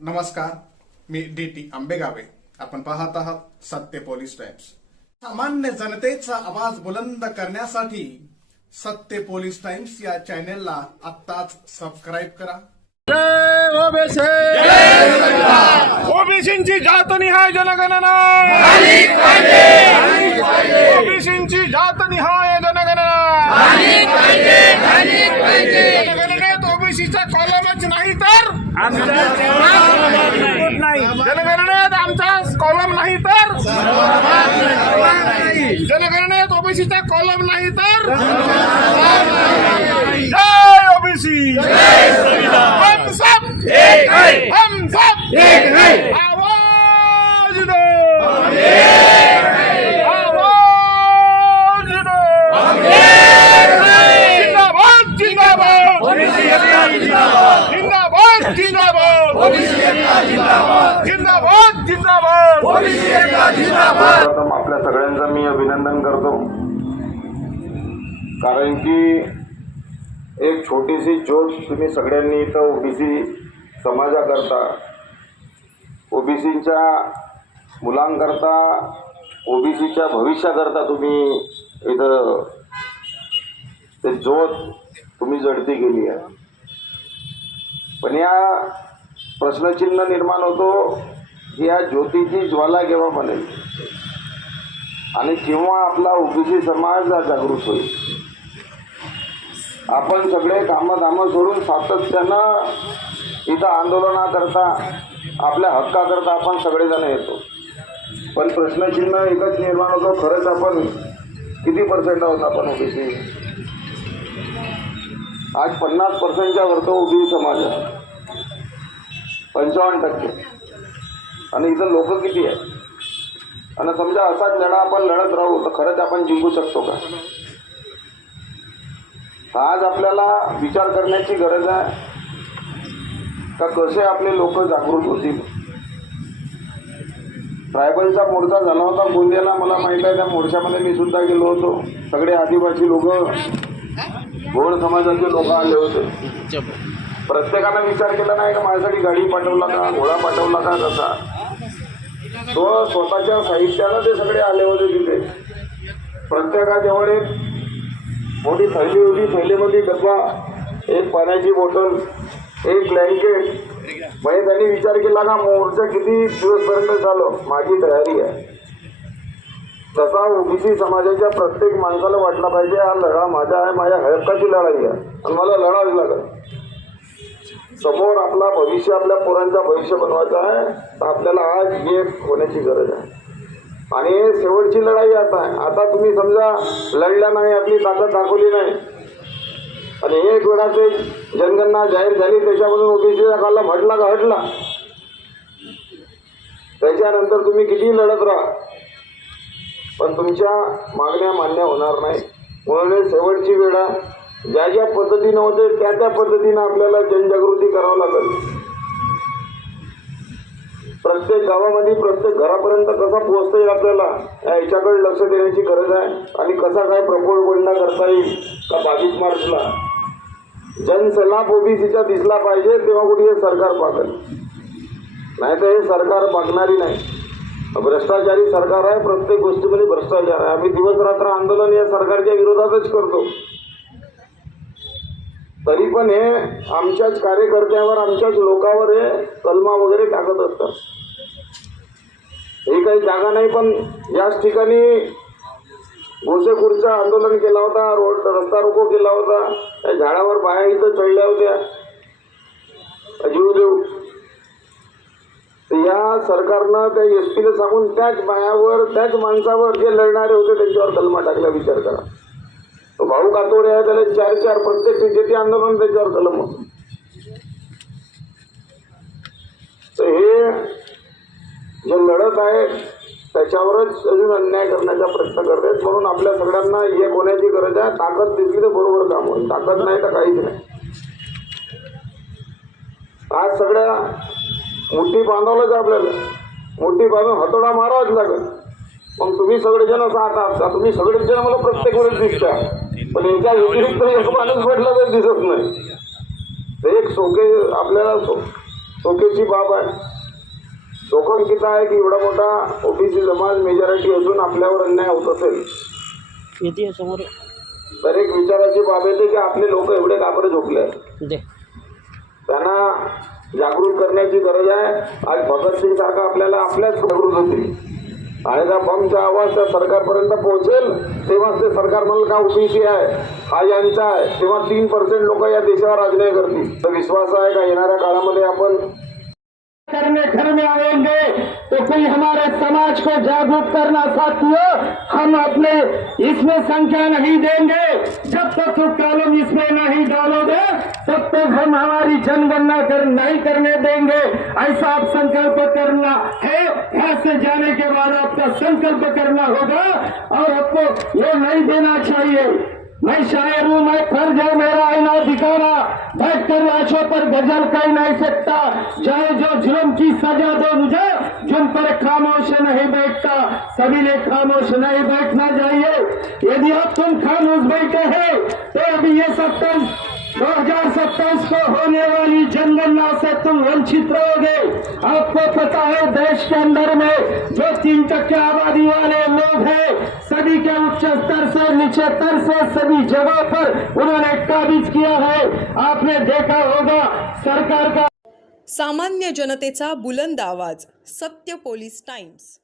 नमस्कार, मी DT आंबेगावे. आपण पाहत आहात सत्य पोलीस टाइम्स. सामान्य जनतेचा आवाज बुलंद करण्यासाठी सत्य पोलीस टाइम्स या चॅनेलला आत्ताच सबस्क्राईब करा. ओबीसींची जातनिहाय जनगणना, ओबीसींची जातनिहाय जनगणना. जनगणनेत ओबीसीचा कॉलमच नाही तर जनगणनेत आमचा कॉलम नाही तर जनगणनेत ओबीसीचा कॉलम नाही तर जय ओबीसी, हम सब एक है, हम सब एक है. आवाज दो, आवाज दो. जिंदाबाद जिंदाबाद, जिंदाबाद जिंदाबाद, जिंदाबाद जिंदाबाद. प्रथम आपल्या सगळ्यांचं मी अभिनंदन करतो, कारण की एक छोटीशी ज्योत तुम्ही सगळ्यांनी इथं ओबीसी समाजाकरता, ओबीसीच्या मुलांकरता, ओबीसीच्या भविष्याकरता तुम्ही इथं ते ज्योत तुम्ही जडती केली आहे. पण या प्रश्नचिन्ह निर्माण होतो की या ज्योतीची ज्वाला केव्हा बनेल आणि केव्हा आपला ओबीसी समाज जागृत होईल. आपण सगळे कामं सोडून सातत्यानं इथं आंदोलनाकरता, आपल्या हक्काकरता आपण सगळेजण येतो. पण प्रश्नचिन्ह एकच निर्माण होतो, खरंच आपण किती पर्सेंट आहोत आपण ओबीसी? आज 50%च्या वरतो ओबीसी समाज आहे, 55%. आणि इथं लोक किती आहे? आणि समजा असाच लढा आपण लढत राहू तर खरंच आपण जिंकू शकतो का? आज आपल्याला विचार करण्याची गरज आहे का कसे आपले लोक जागृत होतील. ट्रायबलचा मोर्चा झाला होता गोंदियाला, मला माहीत आहे. त्या मोर्चामध्ये मी सुद्धा गेलो होतो. सगळे आदिवासी लोक, गोंड समाजाचे लोक आले होते. प्रत्येकानं विचार केला नाही का माझ्यासाठी गाडी पाठवला का, घोडा पाठवला का, कसा. तो स्वतःच्या साहित्यानं ते सगळे आले होते तिथे. प्रत्येकाजवळ एक मोठी थैली होती, थैलीमध्ये डब्बा, एक पाण्याची बॉटल, एक ब्लँकेट. म्हणजे त्यांनी विचार केला का मोर्चा किती दिवसपर्यंत झालं, माझी तयारी आहे. तसा ओबीसी समाजाच्या प्रत्येक माणसाला वाटला पाहिजे हा लढा माझा आहे, माझ्या हक्काची लढाई आहे आणि मला लढावी लागेल. समोर आपला भविष्य, आपल्या पोरांचा भविष्य बनवायचा आहे तर आपल्याला आज एक होण्याची गरज आहे. आणि शेवटची लढाई आता आहे. आता तुम्ही समजा लढल्या नाही, आपली ताकद दाखवली नाही आणि एक वेळा ते जनगणना जाहीर झाली, त्याच्यामधून ओबीसीचा काला म्हटला का हटला, त्याच्यानंतर तुम्ही किती लढत राहा पण तुमच्या मागण्या मान्य होणार नाही. म्हणून शेवटची वेळ आहे. ज्या ज्या पद्धतीनं होते त्या पद्धतीनं आपल्याला जनजागृती करावं लागेल. प्रत्येक गावामध्ये, प्रत्येक घरापर्यंत कसा पोहोचता येईल आपल्याला याच्याकडे लक्ष देण्याची गरज आहे. आणि कसा काय प्रपोगंडा करता येईल का 22 मार्चला जनसलाप ओबीसीचा दिसला पाहिजे, तेव्हा कुठे हे सरकार पागल. नाही तर हे सरकार पागणारी नाही. भ्रष्टाचारी सरकार आहे, प्रत्येक गोष्टीमध्ये भ्रष्टाचार आहे. आम्ही दिवस रात्र आंदोलन या सरकारच्या विरोधातच करतो. तरी पण हे आमच्याच कार्यकर्त्यावर, आमच्याच लोकांवर हे कलमा वगैरे टाकत असतात. हे काही जागा नाही, पण याच ठिकाणी गोसेखुर्दचं आंदोलन केला होता, रस्ता रोको केला होता. त्या झाडावर बाया इथं चढल्या होत्या जीव देऊ. या सरकारनं त्या एसपीला सांगून त्याच बायावर, त्याच माणसावर जे लढणारे होते त्यांच्यावर कलमा टाकला. विचार करा. तो भाऊ कातोरे आहे, त्याला 4 प्रत्येक जे आंदोलन त्याच्यावर कलम होतं. तर हे जे लढत आहे त्याच्यावरच अजून अन्याय करण्याचा प्रयत्न करतात. म्हणून आपल्या सगळ्यांना एक होण्याची गरज आहे. ताकद दिसली तर बरोबर काम होईल, ताकद नाही तर काहीच नाही. आज सगळ्या मुठी बांधावलंच आपल्याला, मुठी बांधून हातोडा मारावाच लागेल. मग तुम्ही सगळेजण असं आता तुम्ही सगळेच जण मला प्रत्येक वेळेस दिसता, पण एका व्यतिरिक्त एक माणूस भेटला तरी दिसत नाही. एक सोके आपल्याला शोकेची बाब आहे. शोकांकित आहे की एवढा मोठा ओबीसी समाज मेजॉरिटी असून आपल्यावर अन्याय होत असेल. तर एक विचाराची बाब येते की आपले लोक एवढे का बरं झोपले आहेत. त्यांना जागृत करण्याची गरज आहे. आज भगतसिंग सारखा आपल्याला आपल्याच जागृत होतील आणि त्या बमचा आवाज त्या सरकारपर्यंत पोहोचेल तेव्हाच ते सरकार म्हणेल का ओबीसी आहे हा यांचा आहे, तेव्हा 3% लोक या देशावर अन्याय करतील. तर विश्वास आहे का येणाऱ्या काळामध्ये आपण करने घर में आएंगे तो कोई हमारे समाज को जागरूक करना साथियों, हम अपने इसमें संख्या नहीं देंगे. जब तक तो कॉलम इसमें नहीं डालोगे तब तक हम हमारी जनगणना नहीं करने देंगे. ऐसा आप संकल्प करना है. यहाँ से जाने के बाद आपका संकल्प करना होगा और आपको ये नहीं देना चाहिए. मैं शायर हूँ, मैं फर्ज है मेरा आईना दिखाना. बैठ कर लाशों पर गजल कह नहीं सकता. चाहे जो जुल्म की सजा दो मुझे, जुल्म पर खामोश नहीं बैठता. सभी ने खामोश नहीं बैठना चाहिए. यदि अब तुम खामोश बैठे हैं तो अभी ये 2027 को होने वाली जनगणना से तुम वंचित रहोगे. आपको पता है देश के अंदर में जो 3% आबादी वाले लोग हैं सभी के उच्च स्तर से नीचे स्तर से सभी जगह पर उन्होंने काबिज किया है. आपने देखा होगा सरकार का सामान्य जनतेचा बुलंद आवाज. सत्य पोलीस टाइम्स.